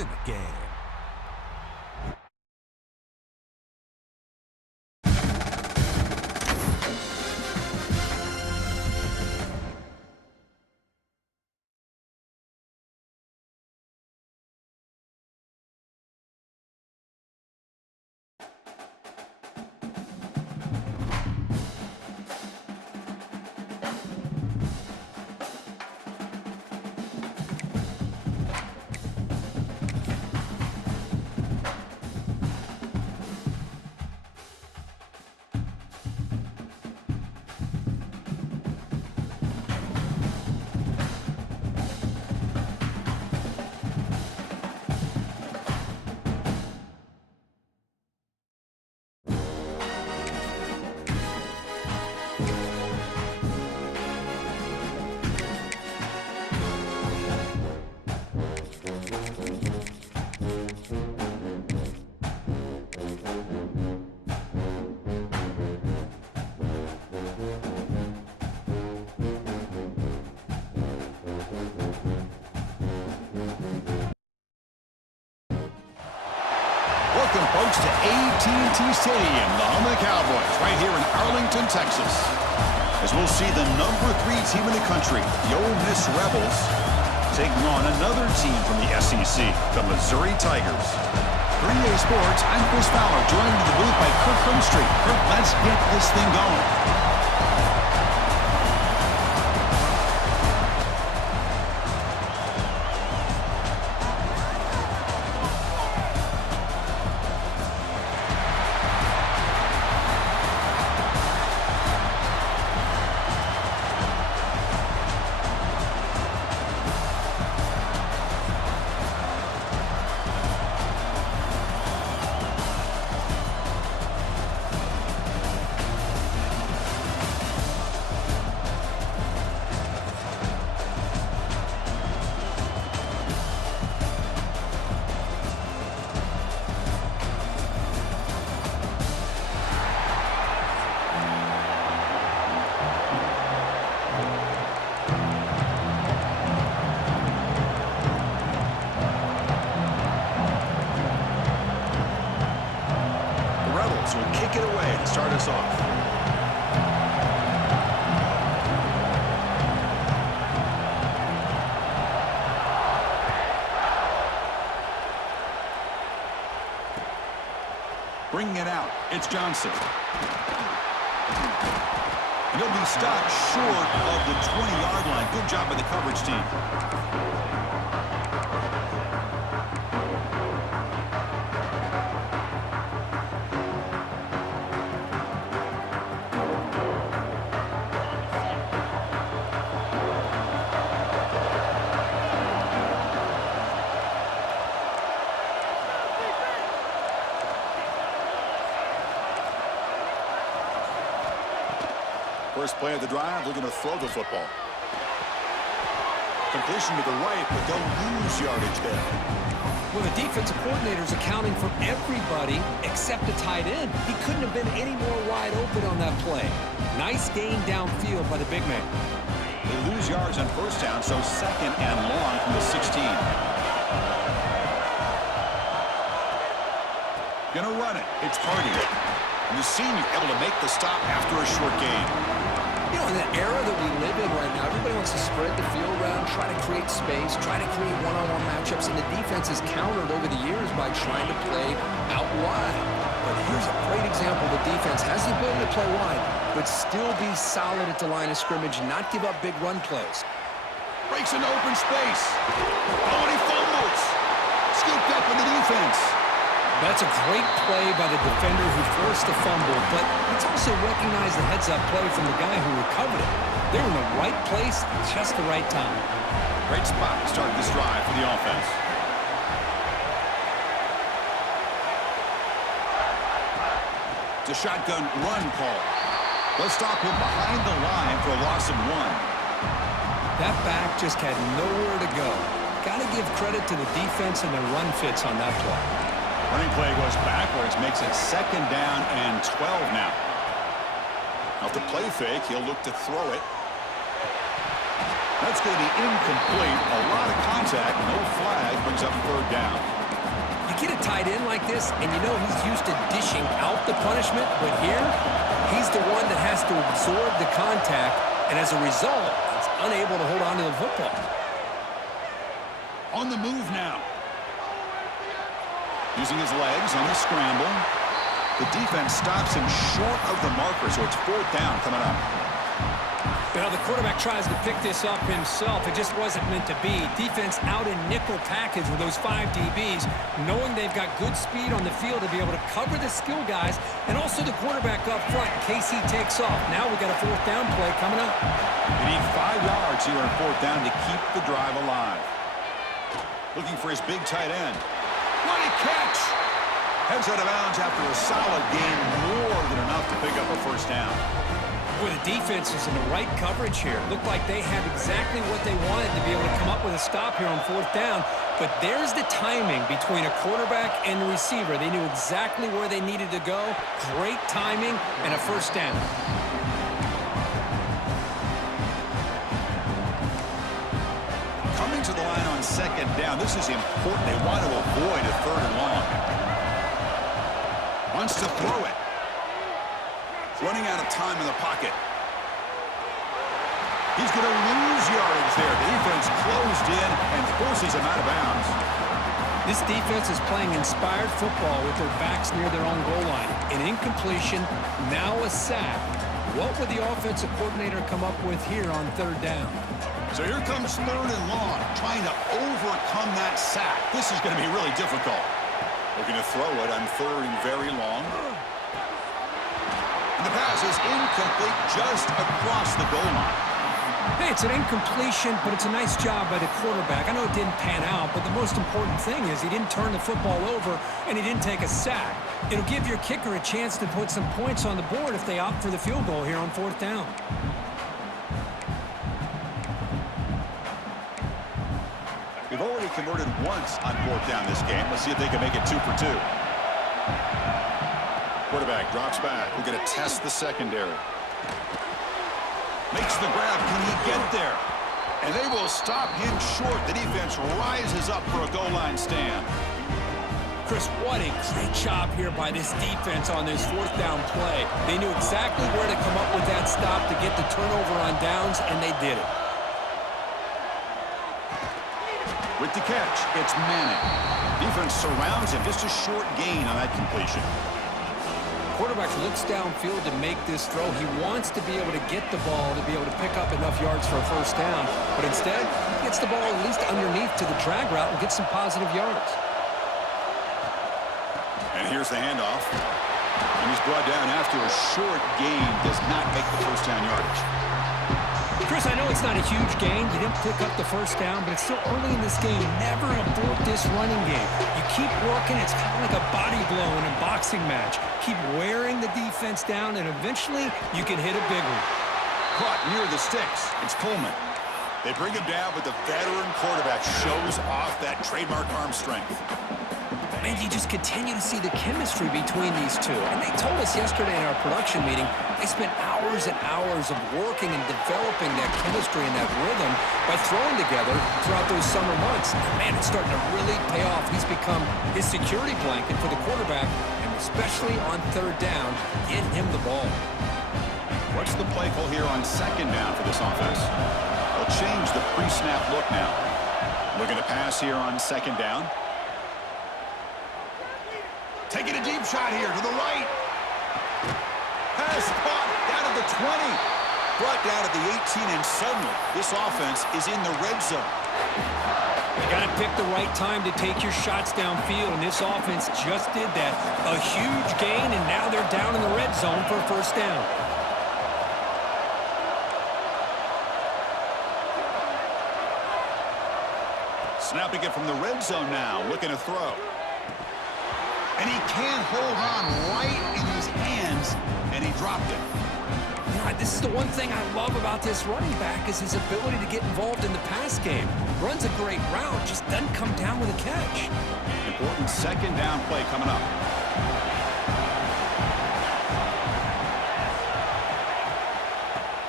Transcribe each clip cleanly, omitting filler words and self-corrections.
in the game. Welcome, folks, to AT&T Stadium, the home of the Cowboys, right here in Arlington, Texas. As we'll see the #3 team in the country, the Ole Miss Rebels, taking on another team from the SEC, the Missouri Tigers. 3A Sports, I'm Chris Fowler, joined in the booth by Kirk Hermstreet. Kirk, let's get this thing going. Will kick it away to start us off. Bringing it out, it's Johnson. And he'll be stopped short of the 20-yard line. Good job by the coverage team. First play of the drive, they're going to throw the football. Completion to the right, but they'll lose yardage there. Well, the defensive coordinator's accounting for everybody except the tight end. He couldn't have been any more wide open on that play. Nice gain downfield by the big man. They lose yards on first down, so second and long from the 16. Gonna run it. It's Hardy. And the senior able to make the stop after a short gain. You know, in the era that we live in right now, everybody wants to spread the field around, try to create space, try to create one-on-one matchups, and the defense has countered over the years by trying to play out wide. But here's a great example. The defense has the ability to play wide, but still be solid at the line of scrimmage and not give up big run plays. Breaks into open space. Oh, and he fumbles. Scooped up in the defense. That's a great play by the defender who forced the fumble, but let's also recognize the heads-up play from the guy who recovered it. They're in the right place at just the right time. Great spot to start this drive for the offense. It's a shotgun run call. They'll stop him behind the line for a loss of 1. That back just had nowhere to go. Got to give credit to the defense and the run fits on that play. Running play goes backwards, makes it second down and 12 now. Off the play fake, he'll look to throw it. That's going to be incomplete. A lot of contact. No flag. Brings up third down. You get a tight end like this, and you know he's used to dishing out the punishment, but here, he's the one that has to absorb the contact, and as a result, he's unable to hold on to the football. On the move now. Using his legs on the scramble. The defense stops him short of the marker, so it's fourth down coming up. Well, the quarterback tries to pick this up himself. It just wasn't meant to be. Defense out in nickel package with those 5 DBs, knowing they've got good speed on the field to be able to cover the skill guys, and also the quarterback up front in case he takes off. Now we've got a fourth down play coming up. They need 5 yards here on fourth down to keep the drive alive. Looking for his big tight end. What a catch! Heads out of bounds after a solid gain, more than enough to pick up a first down. Boy, the defense is in the right coverage here. Looked like they had exactly what they wanted to be able to come up with a stop here on fourth down. But there's the timing between a quarterback and the receiver. They knew exactly where they needed to go. Great timing and a first down. Coming to the line on second down. This is important. They want to avoid a third and long. Wants to throw it. Running out of time in the pocket. He's going to lose yardage there. The defense closed in and forces him out of bounds. This defense is playing inspired football with their backs near their own goal line. An incompletion, now a sack. What would the offensive coordinator come up with here on third down? So here comes third and long, trying to overcome that sack. This is going to be really difficult. Looking to throw it on third and very long. And the pass is incomplete just across the goal line. Hey, it's an incompletion, but it's a nice job by the quarterback. I know it didn't pan out, but the most important thing is he didn't turn the football over and he didn't take a sack. It'll give your kicker a chance to put some points on the board if they opt for the field goal here on fourth down. They've already converted once on fourth down this game. Let's see if they can make it 2 for 2. Quarterback drops back. We're going to test the secondary. Makes the grab. Can he get there? And they will stop him short. The defense rises up for a goal line stand. Chris, what a great job here by this defense on this fourth down play. They knew exactly where to come up with that stop to get the turnover on downs, and they did it. With the catch, it's Manning. Defense surrounds him. Just a short gain on that completion. Quarterback looks downfield to make this throw. He wants to be able to get the ball to be able to pick up enough yards for a first down. But instead, he gets the ball at least underneath to the drag route and gets some positive yards. And here's the handoff. And he's brought down after a short gain. Does not make the first down yardage. Chris, I know it's not a huge gain. You didn't pick up the first down, but it's still early in this game. Never abort this running game. You keep working. It's kind of like a body blow in a boxing match. Keep wearing the defense down, and eventually you can hit a big one. Caught near the sticks. It's Coleman. They bring him down, but the veteran quarterback shows off that trademark arm strength. And you just continue to see the chemistry between these two. And they told us yesterday in our production meeting, they spent hours and hours of working and developing that chemistry and that rhythm by throwing together throughout those summer months. And man, it's starting to really pay off. He's become his security blanket for the quarterback, and especially on third down, get him the ball. What's the play call here on second down for this offense? They'll change the pre-snap look now. Looking to pass here on second down. Taking a deep shot here to the right. Pass caught down at the 20. Brought down at the 18, and suddenly this offense is in the red zone. You got to pick the right time to take your shots downfield, and this offense just did that. A huge gain, and now they're down in the red zone for a first down. Snapping it from the red zone now, looking to throw. And he can't hold on right in his hands, and he dropped it. God, this is the one thing I love about this running back is his ability to get involved in the pass game. Runs a great route, just doesn't come down with a catch. Important second down play coming up.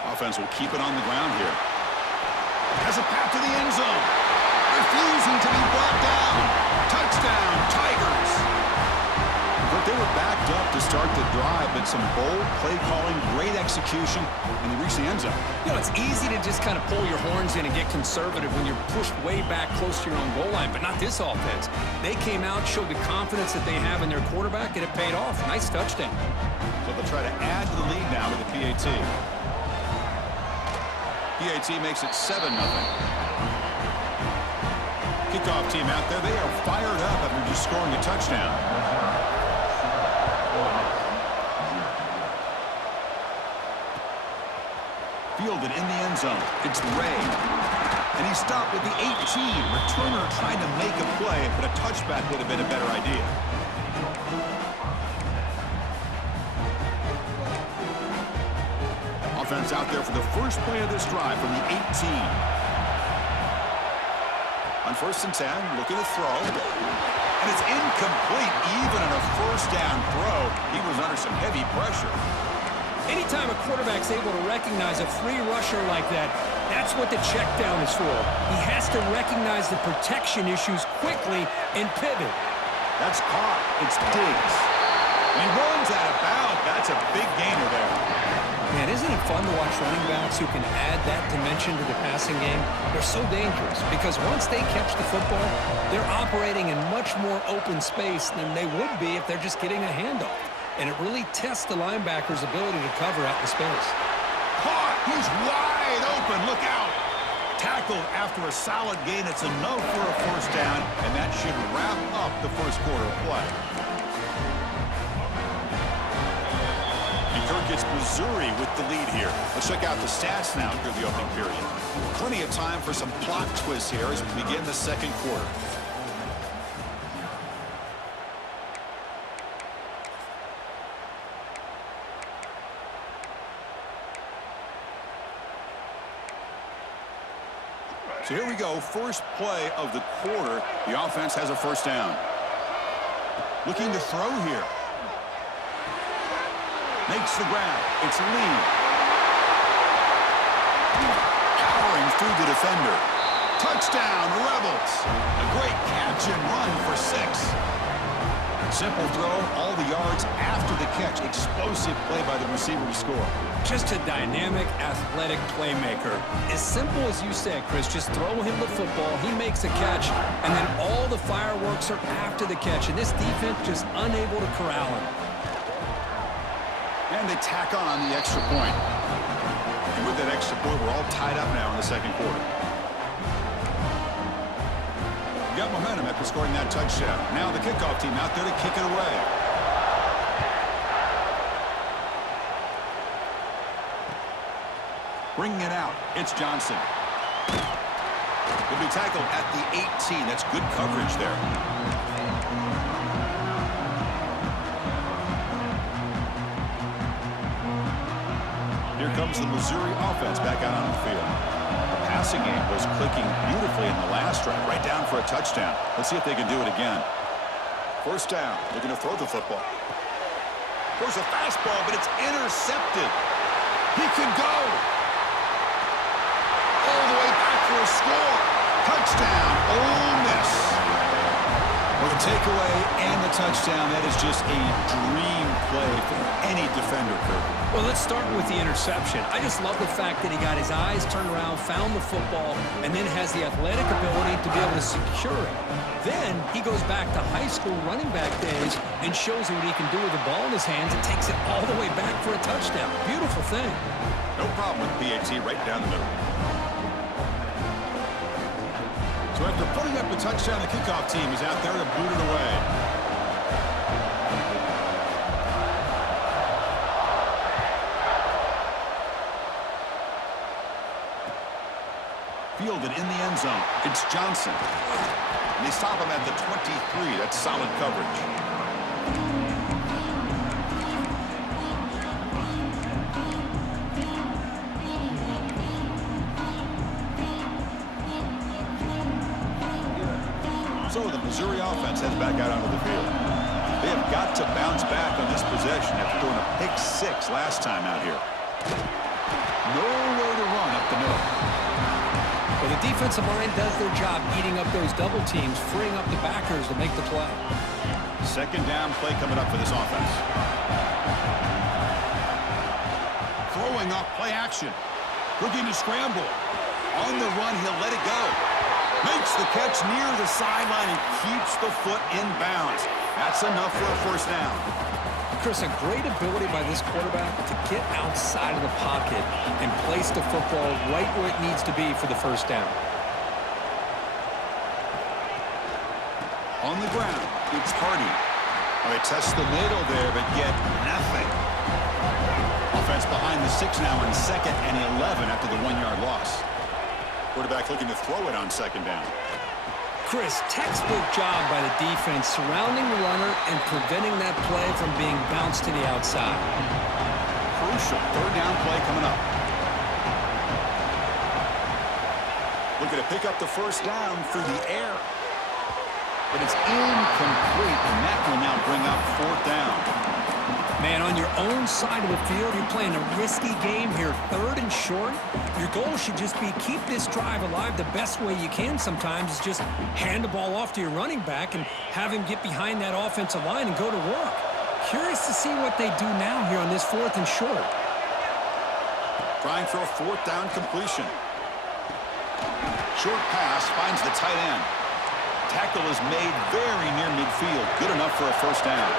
Offense will keep it on the ground here. Has a path to the end zone. Refusing to be brought down. Touchdown, Tigers. But they were backed up to start the drive, but some bold play calling, great execution, and they reached the end zone. You know, it's easy to just kind of pull your horns in and get conservative when you're pushed way back close to your own goal line, but not this offense. They came out, showed the confidence that they have in their quarterback, and it paid off. Nice touchdown. So they'll try to add to the lead now with the PAT. PAT makes it 7-0. Kickoff team out there. They are fired up after just scoring a touchdown. Fielded in the end zone. It's Ray. And he stopped with the 18. Returner trying to make a play, but a touchback would have been a better idea. Offense out there for the first play of this drive from the 18. On 1st and 10, looking to throw. And it's incomplete, even on a first down throw. He was under some heavy pressure. Anytime a quarterback's able to recognize a free rusher like that, that's what the check down is for. He has to recognize the protection issues quickly and pivot. That's caught. It's Diggs. And he runs out of bounds. That's a big gainer there. Man, isn't it fun to watch running backs who can add that dimension to the passing game? They're so dangerous because once they catch the football, they're operating in much more open space than they would be if they're just getting a handoff. And it really tests the linebacker's ability to cover out in space. Caught! He's wide open. Look out! Tackled after a solid gain. It's enough for a first down, and that should wrap up the first quarter of play. And Kirk gets Missouri with the lead here. Let's check out the stats now through the opening period. Plenty of time for some plot twists here as we begin the second quarter. So here we go, first play of the quarter. The offense has a first down. Looking to throw here. Makes the grab. It's Lee. Powering through the defender. Touchdown, Rebels. A great catch and run for 6. Simple throw, all the yards after the catch. Explosive play by the receiver to score. Just a dynamic, athletic playmaker. As simple as you said, Chris, just throw him the football, he makes a catch, and then all the fireworks are after the catch, and this defense just unable to corral him. And they tack on the extra point. And with that extra point, we're all tied up now in the second quarter. Got momentum after scoring that touchdown. Now the kickoff team out there to kick it away. Bringing it out, it's Johnson. He'll be tackled at the 18. That's good coverage there. Here comes the Missouri offense back out on the field. The passing game was clicking beautifully in the last drive, right down for a touchdown. Let's see if they can do it again. First down, they're going to throw the football. Throws a fastball, but it's intercepted. He can go. All the way back for a score. Touchdown, Ole Miss. Well, the takeaway and the touchdown, that is just a dream play for any defender, Kirk. Well, let's start with the interception. I just love the fact that he got his eyes turned around, found the football, and then has the athletic ability to be able to secure it. Then he goes back to high school running back days and shows what he can do with the ball in his hands and takes it all the way back for a touchdown. Beautiful thing. No problem with PAT right down the middle. So after putting up the touchdown, the kickoff team is out there to boot it away. Fielded in the end zone. It's Johnson. And they stop him at the 23. That's solid coverage. So the Missouri offense heads back out onto the field. They have got to bounce back on this possession after throwing a pick 6 last time out here. Nowhere to run up the middle. Well, offensive line does their job eating up those double teams, freeing up the backers to make the play. Second down play coming up for this offense. Throwing off play action. Looking to scramble. On the run, he'll let it go. Makes the catch near the sideline and keeps the foot in bounds. That's enough for a first down. Chris, a great ability by this quarterback to get outside of the pocket and place the football right where it needs to be for the first down. On the ground, it's Hardy. They test the middle there, but get nothing. Offense behind the 6 now on 2nd and 11 after the 1-yard loss. Quarterback looking to throw it on 2nd down. Chris, textbook job by the defense surrounding the runner and preventing that play from being bounced to the outside. Crucial 3rd down play coming up. Looking to pick up the first down through the air. But it's incomplete, and that will now bring up 4th down. Man, on your own side of the field, you're playing a risky game here. 3rd and short. Your goal should just be keep this drive alive the best way you can sometimes is just hand the ball off to your running back and have him get behind that offensive line and go to work. Curious to see what they do now here on this 4th and short. Trying for a 4th down completion. Short pass finds the tight end. Tackle is made very near midfield. Good enough for a first down.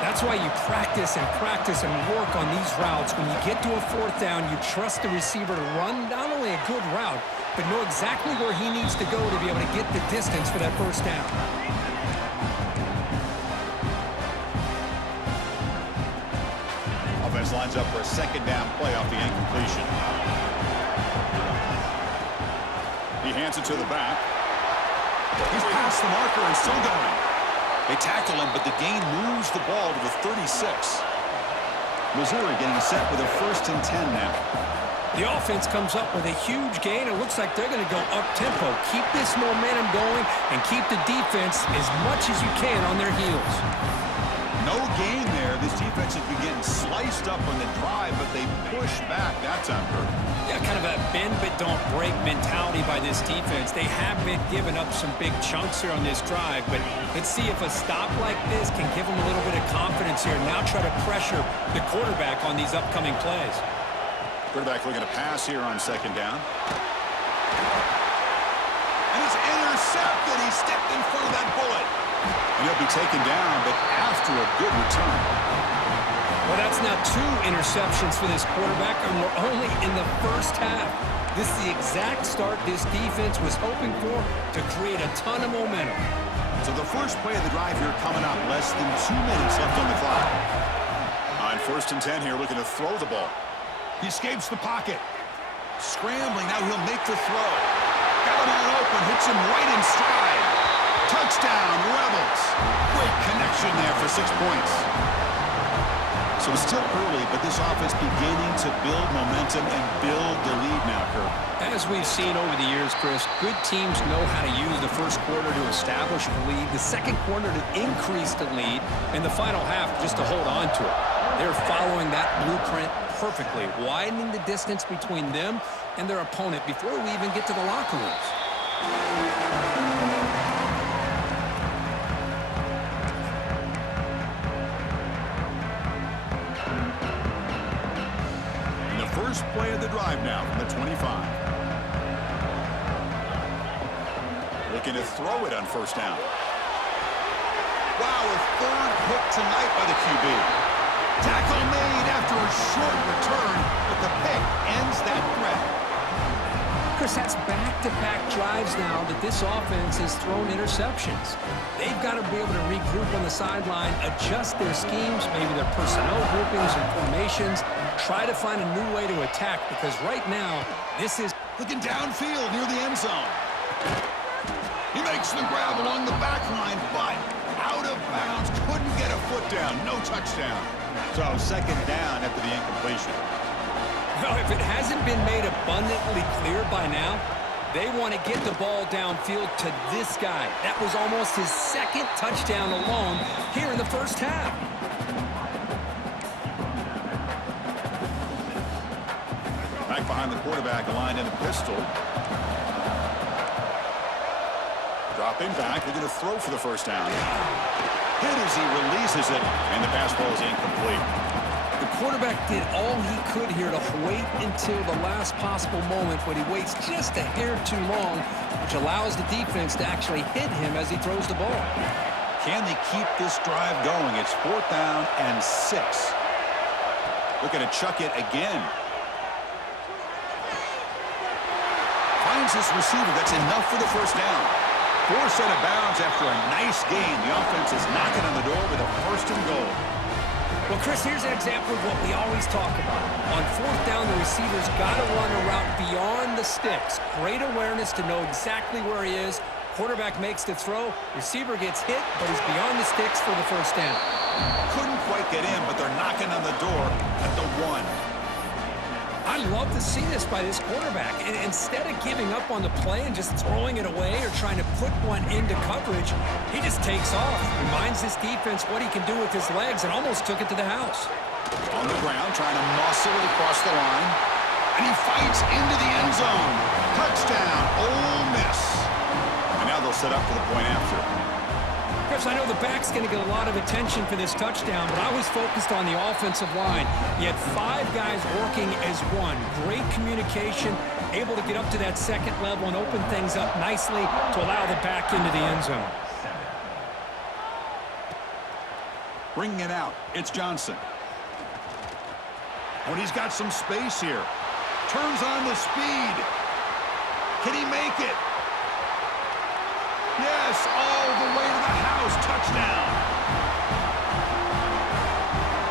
That's why you practice and work on these routes. When you get to a 4th down, you trust the receiver to run not only a good route, but know exactly where he needs to go to be able to get the distance for that first down. Offense lines up for a 2nd down play off the incompletion. He hands it to the back. He's past the marker and still going. They tackle him, but the gain moves the ball to the 36. Missouri getting set with a 1st and 10 now. The offense comes up with a huge gain. It looks like they're going to go up-tempo. Keep this momentum going and keep the defense as much as you can on their heels. No gain there. This defense has been getting sliced up on the drive, but they push back that time, Kirk. Yeah, kind of a bend but don't break mentality by this defense. They have been giving up some big chunks here on this drive, but let's see if a stop like this can give them a little bit of confidence here. Now try to pressure the quarterback on these upcoming plays. Quarterback looking to pass here on 2nd down. And it's intercepted. He stepped in front of that bullet. And he'll be taken down, but after a good return. Well, that's now 2 interceptions for this quarterback, and we're only in the first half. This is the exact start this defense was hoping for to create a ton of momentum. So the first play of the drive here coming up. Less than 2 minutes left on the clock. On 1st and 10 here, looking to throw the ball. He escapes the pocket. Scrambling, now he'll make the throw. Got him on open, hits him right in stride. Touchdown, Rebels. Great connection there for 6 points. So it's still early, but this offense beginning to build momentum and build the lead now, Kirk. As we've seen over the years, Chris, good teams know how to use the first quarter to establish the lead, the second quarter to increase the lead, and the final half just to hold on to it. They're following that blueprint perfectly, widening the distance between them and their opponent before we even get to the locker rooms. First play of the drive now from the 25. Looking to throw it on 1st down. Wow, a 3rd pick tonight by the QB. Tackle made after a short return, but the pick ends that threat. Chris, that's back-to-back drives now that this offense has thrown interceptions. They've got to be able to regroup on the sideline, adjust their schemes, maybe their personnel groupings and formations, try to find a new way to attack, because right now, this is... Looking downfield near the end zone. He makes the grab along the back line, but out of bounds. Couldn't get a foot down. No touchdown. So 2nd down after the incompletion. Well, if it hasn't been made abundantly clear by now, they want to get the ball downfield to this guy. That was almost his 2nd touchdown alone here in the first half. Back behind the quarterback, aligned in a pistol. Dropping back, they're going to throw for the first down. Hit as he releases it, and the pass ball is incomplete. The quarterback did all he could here to wait until the last possible moment, but he waits just a hair too long, which allows the defense to actually hit him as he throws the ball. Can they keep this drive going? It's 4th down and 6. Looking to chuck it again. Finds this receiver. That's enough for the first down. Forced out of bounds after a nice gain. The offense is knocking on the door with a 1st and goal. Well, Chris, here's an example of what we always talk about. On 4th down, the receiver's got to run a route beyond the sticks. Great awareness to know exactly where he is. Quarterback makes the throw. Receiver gets hit, but he's beyond the sticks for the first down. Couldn't quite get in, but they're knocking on the door at the 1. I love to see this by this quarterback. And instead of giving up on the play and just throwing it away or trying to put one into coverage, he just takes off. Reminds this defense what he can do with his legs and almost took it to the house. On the ground, trying to muscle it across the line. And he fights into the end zone. Touchdown, Ole Miss. And now they'll set up for the point after. Chris, I know the back's going to get a lot of attention for this touchdown, but I was focused on the offensive line. You had 5 guys working as one. Great communication, able to get up to that second level and open things up nicely to allow the back into the end zone. Bringing it out, it's Johnson. Oh, and he's got some space here. Turns on the speed. Can he make it? Yes, all the way to the house. Touchdown.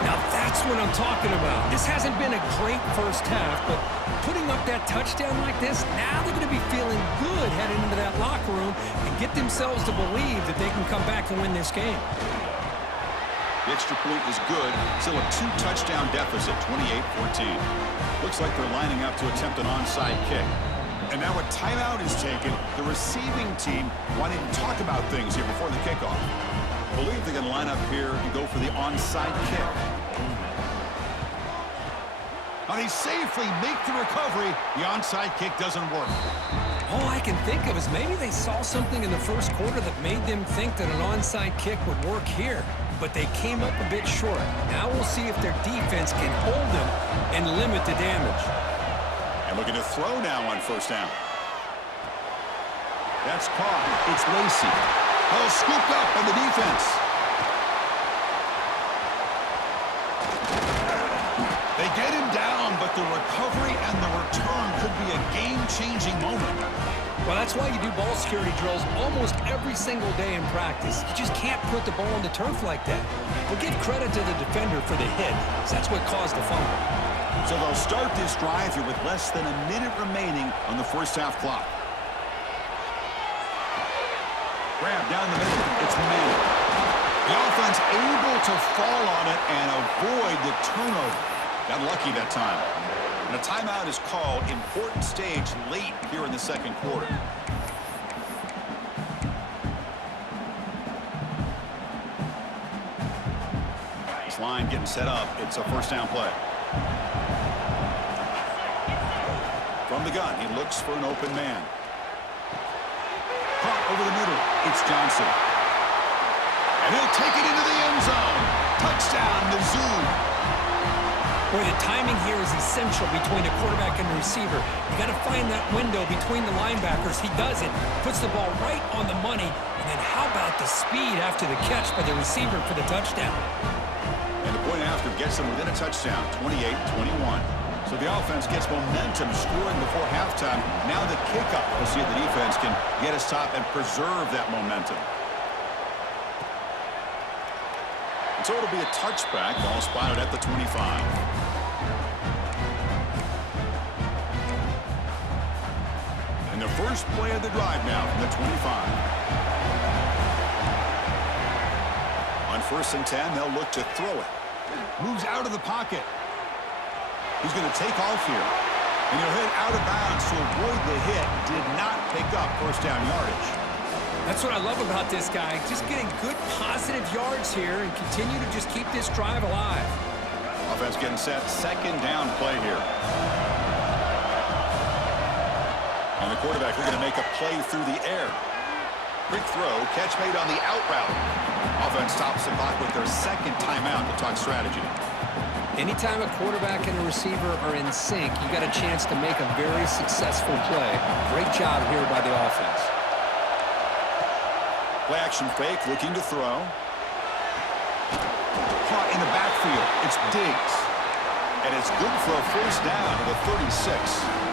Now that's what I'm talking about. This hasn't been a great first half, but putting up that touchdown like this, now they're going to be feeling good heading into that locker room and get themselves to believe that they can come back and win this game. The extra point is good. Still a 2-touchdown deficit, 28-14. Looks like they're lining up to attempt an onside kick. And now a timeout is taken. The receiving team wanting to talk about things here before the kickoff. I believe they're going to line up here and go for the onside kick. Now they safely make the recovery. The onside kick doesn't work. All I can think of is maybe they saw something in the first quarter that made them think that an onside kick would work here. But they came up a bit short. Now we'll see if their defense can hold them and limit the damage. And looking to throw now on first down. That's caught. It's Lacey. Oh, scooped up on the defense. They get him down, but the recovery and the return could be a game-changing moment. Well, that's why you do ball security drills almost every single day in practice. You just can't put the ball on the turf like that. But give credit to the defender for the hit, because that's what caused the fumble. So they'll start this drive here with less than a minute remaining on the first half clock. Grab down the middle. It's Manning. The offense able to fall on it and avoid the turnover. Got lucky that time. And a timeout is called. Important stage late here in the second quarter. This line getting set up. It's a first down play. From the gun, he looks for an open man. Caught over the middle. It's Johnson. And he'll take it into the end zone. Touchdown, Mizzou. Boy, the timing here is essential between the quarterback and the receiver. You got to find that window between the linebackers. He does it, puts the ball right on the money, and then how about the speed after the catch by the receiver for the touchdown? And the point after gets them within a touchdown, 28-21. So the offense gets momentum scoring before halftime. Now the kickoff. We'll see if the defense can get a stop and preserve that momentum. And so it'll be a touchback. Ball spotted at the 25. And the first play of the drive now from the 25. On 1st and 10, they'll look to throw it. Moves out of the pocket. He's going to take off here. And he'll hit out of bounds to avoid the hit. Did not pick up first down yardage. That's what I love about this guy. Just getting good positive yards here and continue to just keep this drive alive. Offense getting set. Second down play here. And the quarterback, we're going to make a play through the air. Quick throw, catch made on the out route. Offense stops the clock with their second timeout to talk strategy. Anytime a quarterback and a receiver are in sync, you got a chance to make a very successful play. Great job here by the offense. Play action fake, looking to throw. Caught in the backfield. It's Diggs. And it's good for a first down to the 36.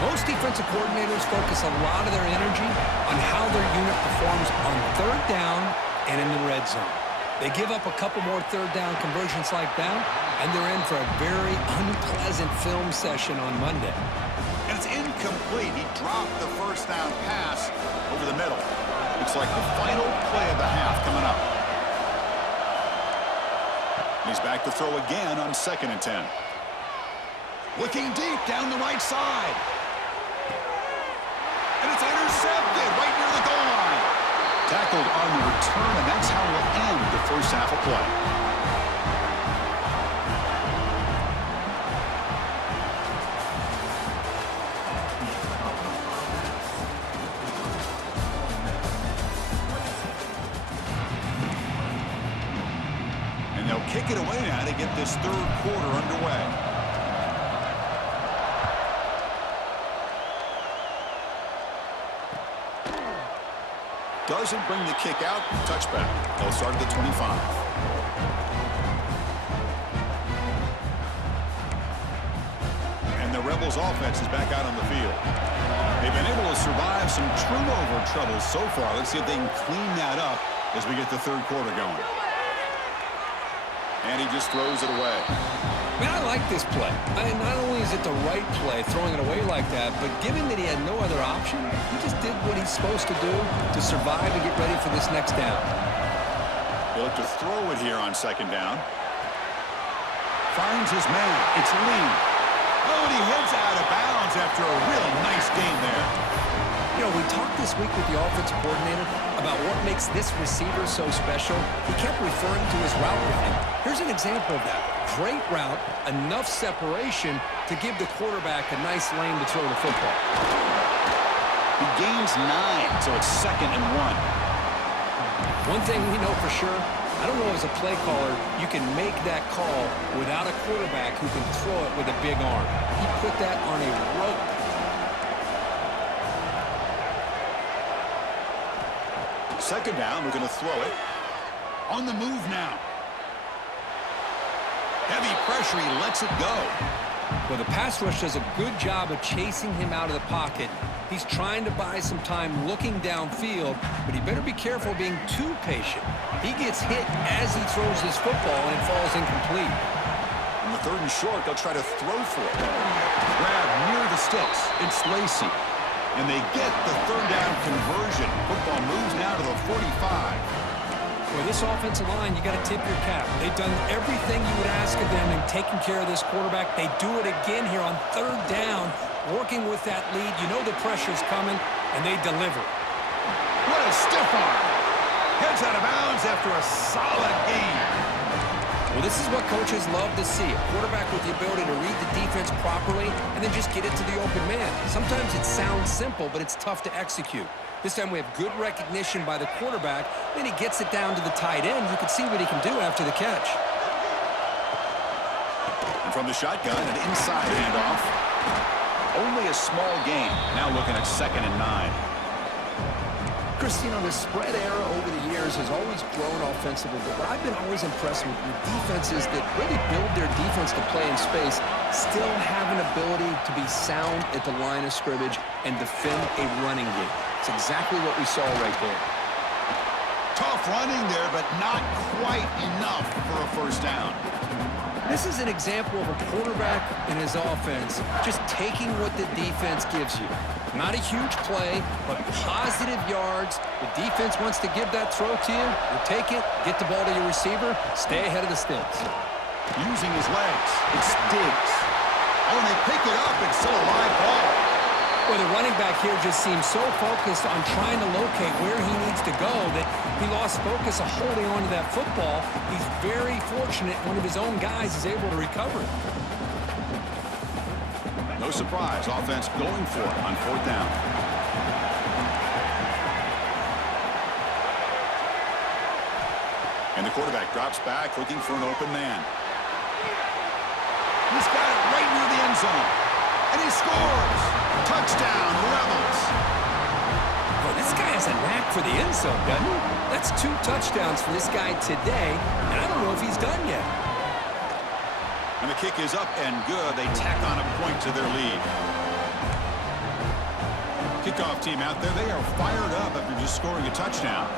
Most defensive coordinators focus a lot of their energy on how their unit performs on third down and in the red zone. They give up a couple more third down conversions like that, and they're in for a very unpleasant film session on Monday. And it's incomplete. He dropped the first down pass over the middle. Looks like the final play of the half coming up. He's back to throw again on 2nd and 10. Looking deep down the right side. And it's intercepted right near the goal line. Tackled on the return, and that's how we'll end the first half of play. And they'll kick it away now to get this third quarter underway. Doesn't bring the kick out. Touchback. They'll start at the 25. And the Rebels offense is back out on the field. They've been able to survive some turnover troubles so far. Let's see if they can clean that up as we get the third quarter going. And he just throws it away. Man, I like this play. Not only is it the right play, throwing it away like that, but given that he had no other option, he just did what he's supposed to do to survive and get ready for this next down. He'll look to throw it here on 2nd down. Finds his man. It's Lee. Oh, and he heads out of bounds after a really nice game there. You know, we talked this week with the offensive coordinator about what makes this receiver so special. He kept referring to his route running. Here's an example of that. Great route, enough separation to give the quarterback a nice lane to throw the football. He gains 9, so it's 2nd and 1. One thing we know for sure, I don't know as a play caller, you can make that call without a quarterback who can throw it with a big arm. He put that on a rope. Second down, we're going to throw it. On the move now. Heavy pressure, he lets it go. Well, the pass rush does a good job of chasing him out of the pocket. He's trying to buy some time looking downfield, but he better be careful being too patient. He gets hit as he throws his football, and it falls incomplete. On the 3rd and short, they'll try to throw for it. Grab near the sticks. It's Lacey. And they get the 3rd down conversion. Football moves now to the 45. Well, this offensive line, you got to tip your cap. They've done everything you would ask of them in taking care of this quarterback. They do it again here on 3rd down, working with that lead. You know the pressure's coming, and they deliver. What a stiff arm. Heads out of bounds after a solid game. Well, this is what coaches love to see. A quarterback with the ability to read the defense properly and then just get it to the open man. Sometimes it sounds simple, but it's tough to execute. This time we have good recognition by the quarterback. Then he gets it down to the tight end. You can see what he can do after the catch. And from the shotgun, an inside handoff. Only a small gain. Now looking at 2nd and 9. Christine, the spread era over the years has always grown offensively, but what I've been always impressed with defenses that really build their defense to play in space still have an ability to be sound at the line of scrimmage and defend a running game. It's exactly what we saw right there. Tough running there, but not quite enough for a first down. This is an example of a quarterback in his offense just taking what the defense gives you. Not a huge play, but positive yards. The defense wants to give that throw to you. You take it, get the ball to your receiver, stay ahead of the sticks. Using his legs, it's Diggs. Oh, and they pick it up. It's still a live ball. Well, the running back here just seems so focused on trying to locate where he needs to go that he lost focus of holding on to that football. He's very fortunate one of his own guys is able to recover it. No surprise, offense going for it on 4th down. And the quarterback drops back, looking for an open man. He's got it right near the end zone. And he scores! Touchdown, Rebels! Well, this guy has a knack for the end zone, doesn't he? That's 2 touchdowns for this guy today, and I don't know if he's done yet. And the kick is up and good. They tack on a point to their lead. Kickoff team out there, they are fired up after just scoring a touchdown.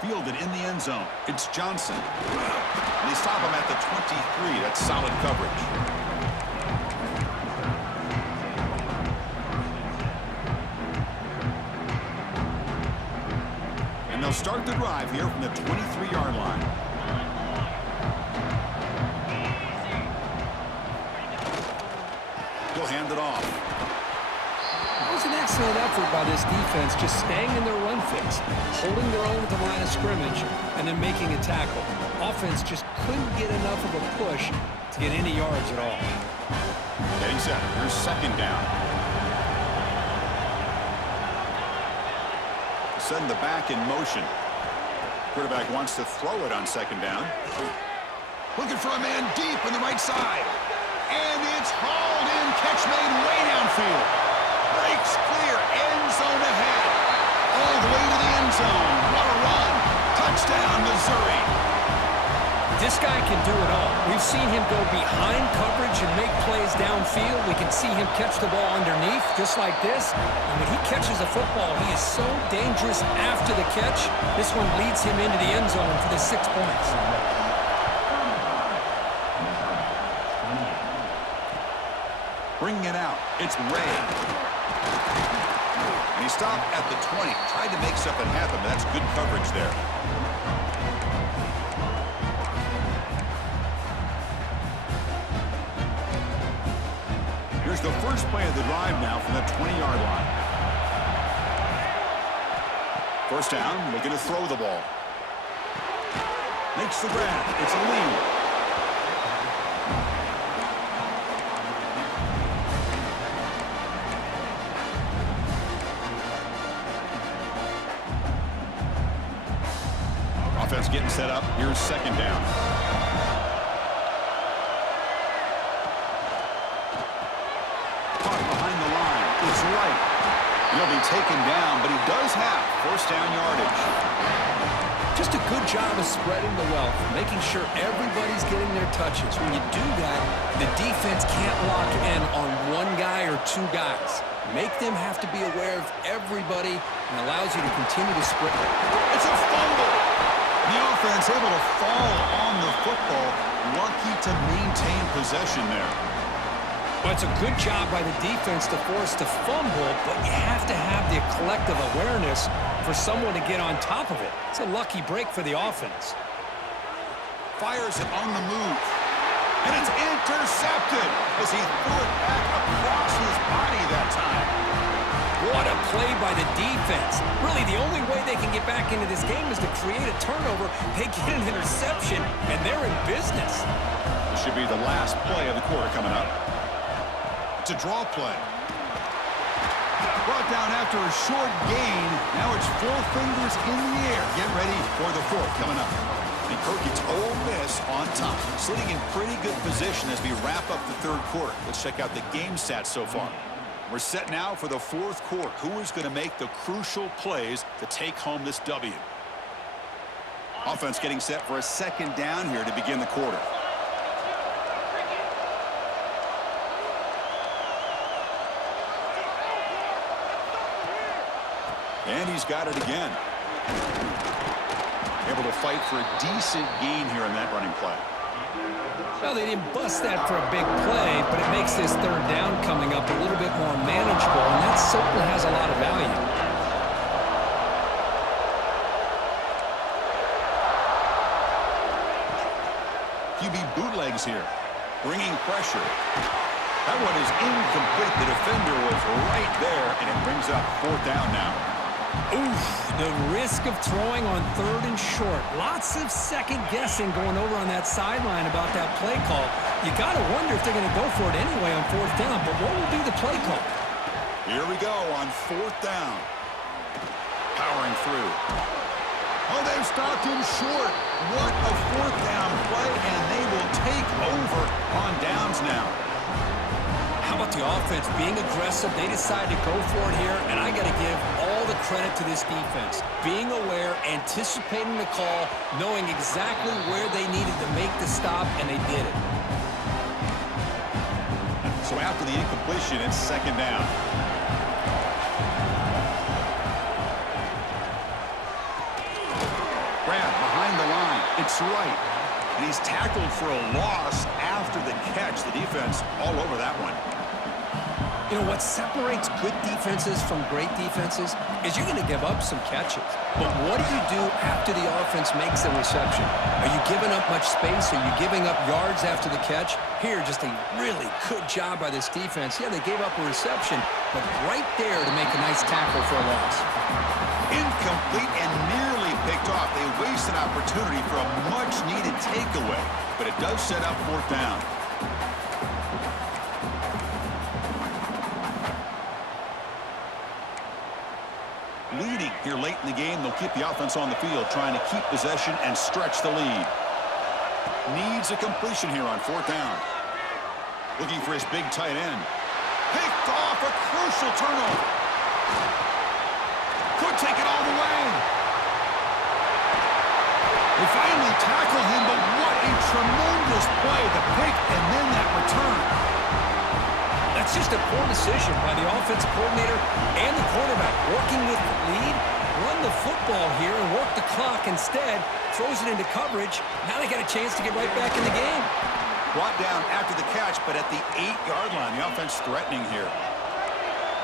Fielded in the end zone. It's Johnson. And they stop him at the 23. That's solid coverage. And they'll start the drive here from the 23-yard line. He'll hand it off. That was an excellent effort by this defense, just staying in their run fix, holding their own at the line of scrimmage, and then making a tackle. Offense just couldn't get enough of a push to get any yards at all. Getting set. Here's second down. Send the back in motion. Quarterback wants to throw it on second down. Looking for a man deep on the right side. And it's hauled in. Catch made way downfield. Breaks clear. End zone ahead. All the way to the end zone. What a run. Touchdown, Missouri. This guy can do it all. We've seen him go behind coverage and make plays downfield. We can see him catch the ball underneath, just like this. And when he catches a football, he is so dangerous after the catch. This one leads him into the end zone for the 6 points. Bringing it out. It's Ray. And he stopped at the 20. Tried to make something happen, but that's good coverage there. Here's the first play of the drive now from the 20-yard line. First down, looking to throw the ball. Makes the grab. It's a lead. Offense getting set up. Here's second down. Caught behind the line. It's right. He'll be taken down, but he does have first down yardage. Just a good job of spreading the wealth, making sure everybody's getting their touches. When you do that, the defense can't lock in on one guy or 2 guys. Make them have to be aware of everybody and allows you to continue to spread. It's a fumble. The offense able to fall on the football. Lucky to maintain possession there. Well, it's a good job by the defense to force the fumble, but you have to have the collective awareness for someone to get on top of it. It's a lucky break for the offense. Fires it on the move. And it's intercepted as he threw it back across his body that time. What a play by the defense. Really, the only way they can get back into this game is to create a turnover. They get an interception, and they're in business. This should be the last play of the quarter coming up. It's a draw play. Brought down after a short gain. Now it's 4 fingers in the air. Get ready for the 4th coming up. And Kirk gets Ole Miss on top. Sitting in pretty good position as we wrap up the 3rd quarter. Let's check out the game stats so far. We're set now for the 4th quarter. Who is going to make the crucial plays to take home this W? Offense getting set for a second down here to begin the quarter. And he's got it again. Able to fight for a decent gain here in that running play. Well, they didn't bust that for a big play, but it makes this 3rd down coming up a little bit more manageable, and that certainly has a lot of value. QB bootlegs here, bringing pressure. That one is incomplete. The defender was right there, and it brings up 4th down now. Oof, the risk of throwing on 3rd and short. Lots of second guessing going over on that sideline about that play call. You got to wonder if they're going to go for it anyway on 4th down, but what will be the play call? Here we go on 4th down. Powering through. Oh, they've stopped him short. What a 4th down play, and they will take over on downs now. How about the offense being aggressive? They decide to go for it here, and I got to give all the credit to this defense. Being aware, anticipating the call, knowing exactly where they needed to make the stop, and they did it. So after the incompletion, it's 2nd down. Grab behind the line. It's right. And he's tackled for a loss after the catch. The defense all over that one. You know, what separates good defenses from great defenses is you're going to give up some catches. But what do you do after the offense makes the reception? Are you giving up much space? Are you giving up yards after the catch? Here, just a really good job by this defense. Yeah, they gave up a reception, but right there to make a nice tackle for a loss. Incomplete and nearly picked off. They waste an opportunity for a much-needed takeaway, but it does set up 4th down. Leading here late in the game, they'll keep the offense on the field, trying to keep possession and stretch the lead. Needs a completion here on 4th down. Looking for his big tight end. Picked off, a crucial turnover. Could take it all the way. They finally tackle him, but what a tremendous play. The pick and then that return. That's just a poor decision by the offensive coordinator and the quarterback. Working with the lead, run the football here and work the clock instead. Throws it into coverage. Now they got a chance to get right back in the game. Brought down after the catch, but at the 8-yard line, the offense threatening here.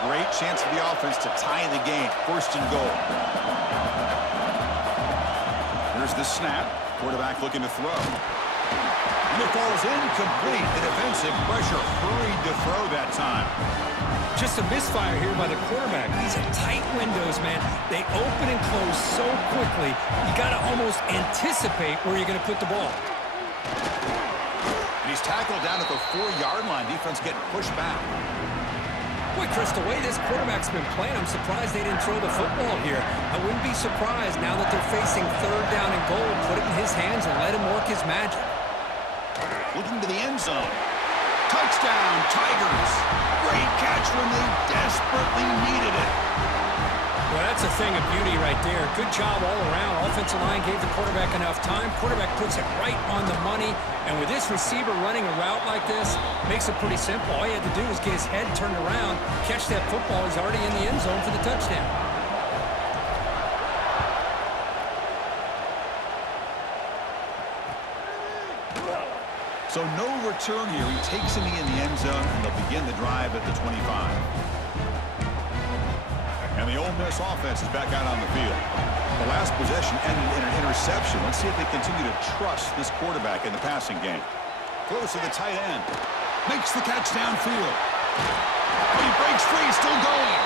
Great chance for the offense to tie the game. 1st and goal. Here's the snap. Quarterback looking to throw. And it falls incomplete. The defensive pressure hurried to throw that time. Just a misfire here by the quarterback. These are tight windows, man. They open and close so quickly. You got to almost anticipate where you're going to put the ball. And he's tackled down at the 4-yard line. Defense getting pushed back. Boy, Chris, the way this quarterback's been playing, I'm surprised they didn't throw the football here. I wouldn't be surprised now that they're facing 3rd down and goal. Put it in his hands and let him work his magic. Looking to the end zone. Touchdown, Tigers. Great catch when they desperately needed it. Well, that's a thing of beauty right there. Good job all around. Offensive line gave the quarterback enough time. Quarterback puts it right on the money. And with this receiver running a route like this, makes it pretty simple. All he had to do was get his head turned around, catch that football. He's already in the end zone for the touchdown. So no return here. He takes him in the end zone, and they'll begin the drive at the 25. And the Ole Miss offense is back out on the field. The last possession ended in an interception. Let's see if they continue to trust this quarterback in the passing game. Throws to the tight end. Makes the catch downfield. But he breaks free, still going.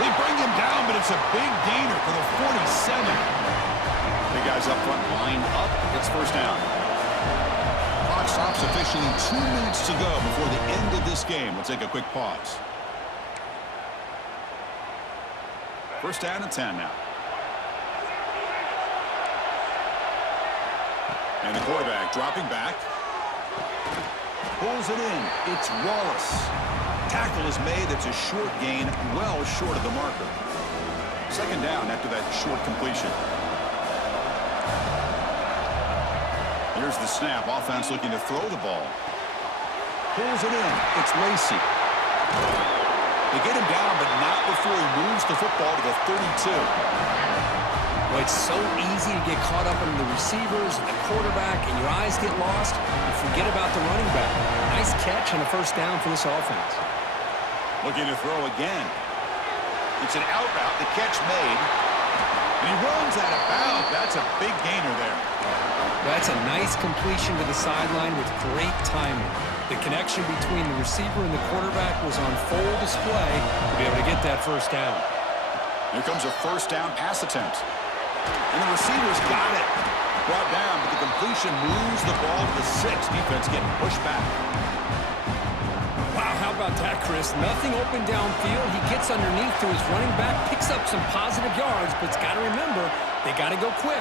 They bring him down, but it's a big gainer for the 47. The guys up front lined up. It's 1st down. Clock stops officially. 2 minutes to go before the end of this game. We'll take a quick pause. 1st down and 10 now. And the quarterback dropping back. Pulls it in. It's Wallace. Tackle is made. It's a short gain, well short of the marker. 2nd down after that short completion. Here's the snap. Offense looking to throw the ball. Pulls it in. It's Lacey. They get him down, but not before he moves the football to the 32. Well, it's so easy to get caught up in the receivers and the quarterback, and your eyes get lost. You forget about the running back. Nice catch and a 1st down for this offense. Looking to throw again. It's an out route. The catch made. And he runs out of bounds. That's a big gainer there. That's a nice completion to the sideline with great timing. The connection between the receiver and the quarterback was on full display to be able to get that 1st down. Here comes a 1st down pass attempt. And the receiver's got it. Brought down, but the completion moves the ball to the 6. Defense getting pushed back. Wow, how about that, Chris? Nothing open downfield. He gets underneath to his running back, picks up some positive yards, but it's got to remember, they got to go quick.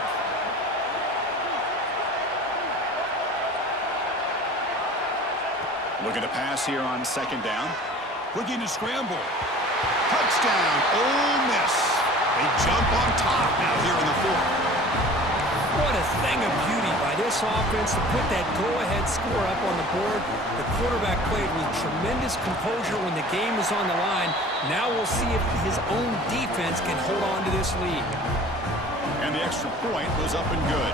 Looking to pass here on second down. Looking to scramble. Touchdown, Ole Miss. They jump on top now here in the fourth. What a thing of beauty by this offense to put that go-ahead score up on the board. The quarterback played with tremendous composure when the game was on the line. Now we'll see if his own defense can hold on to this lead. And the extra point was up and good.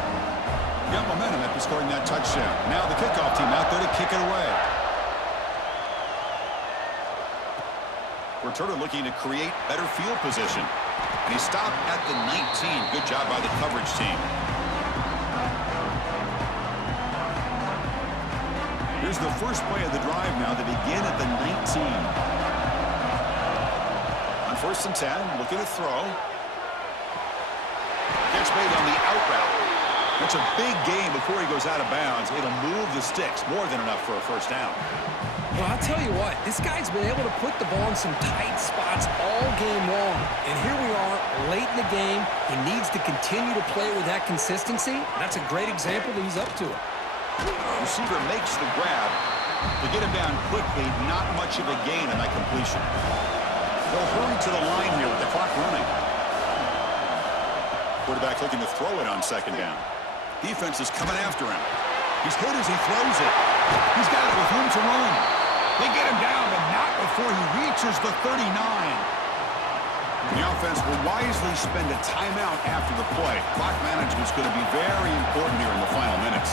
Got momentum after scoring that touchdown. Now the kickoff team out there to kick it away. Returner looking to create better field position. And he stopped at the 19. Good job by the coverage team. Here's the first play of the drive now to begin at the 19. On 1st and 10, looking to throw. Catch made on the out route. That's a big gain before he goes out of bounds. It'll move the sticks, more than enough for a first down. Well, I'll tell you what, this guy's been able to put the ball in some tight spots all game long. And here we are, late in the game. He needs to continue to play with that consistency. That's a great example that he's up to it. Receiver makes the grab. To get him down quickly, not much of a gain on that completion. They'll hurry to the line here with the clock running. Quarterback looking to throw it on second down. Defense is coming after him. He's hit as he throws it. He's got it with room to run. They get him down, but not before he reaches the 39. The offense will wisely spend a timeout after the play. Clock management is going to be very important here in the final minutes.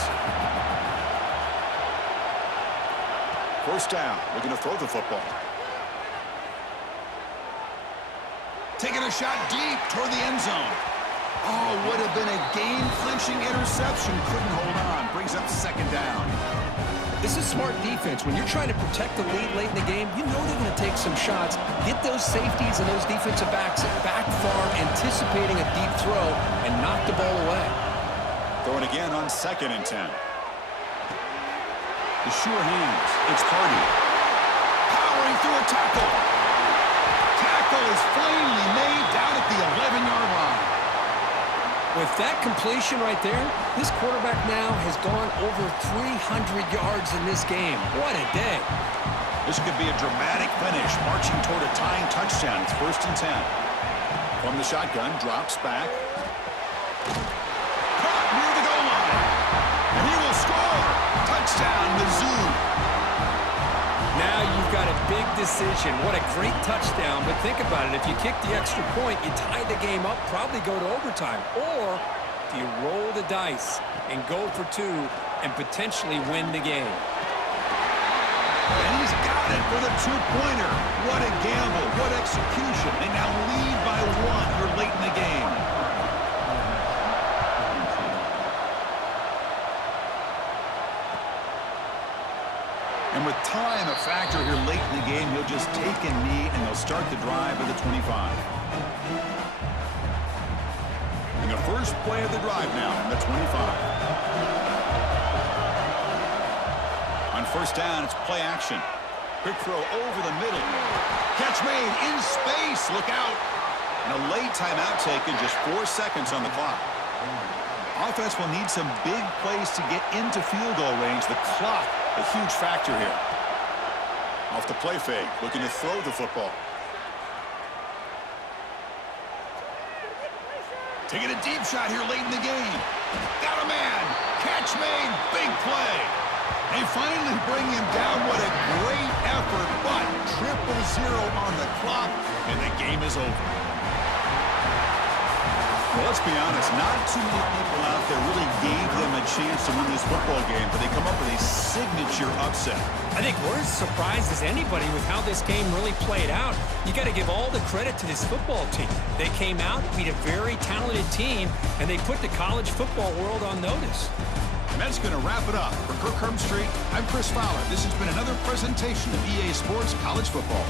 First down, looking to throw the football. Taking a shot deep toward the end zone. Oh, would have been a game-clinching interception. Couldn't hold on. Brings up second down. This is smart defense. When you're trying to protect the lead late in the game, you know they're going to take some shots, get those safeties and those defensive backs back far, anticipating a deep throw, and knock the ball away. Throw it again on 2nd and 10. The sure hands. It's Hardy. Powering through a tackle. Tackle is finally made down at the 11-yard line. With that completion right there, this quarterback now has gone over 300 yards in this game. What a day. This could be a dramatic finish, marching toward a tying touchdown. It's 1st and 10. From the shotgun, drops back. Caught near the goal line. And he will score. Touchdown, Mizzou. Now you've got a big decision. What a great touchdown. But think about it. If you kick the extra point, you tie the game up, probably go to overtime. Or do you roll the dice and go for 2 and potentially win the game? And he's got it for the 2-pointer. What a gamble. What execution. They now lead by 1 here late in the game. And with time a factor here late in the game, he'll just take a knee and they'll start the drive at the 25. And the first play of the drive now from the 25. On 1st down, it's play action. Quick throw over the middle. Catch made in space. Look out. And a late timeout taken, just 4 seconds on the clock. Offense will need some big plays to get into field goal range. The clock, a huge factor here. Off the play fake, looking to throw the football. Taking a deep shot here late in the game. Got a man. Catch made. Big play. They finally bring him down. What a great effort, but 0-0 on the clock, and the game is over. Well, let's be honest, not too many people out there really gave them a chance to win this football game, but they come up with a signature upset. I think we're as surprised as anybody with how this game really played out. You got to give all the credit to this football team. They came out, beat a very talented team, and they put the college football world on notice. And that's going to wrap it up. For Kirk Herbstreit, I'm Chris Fowler. This has been another presentation of EA Sports College Football.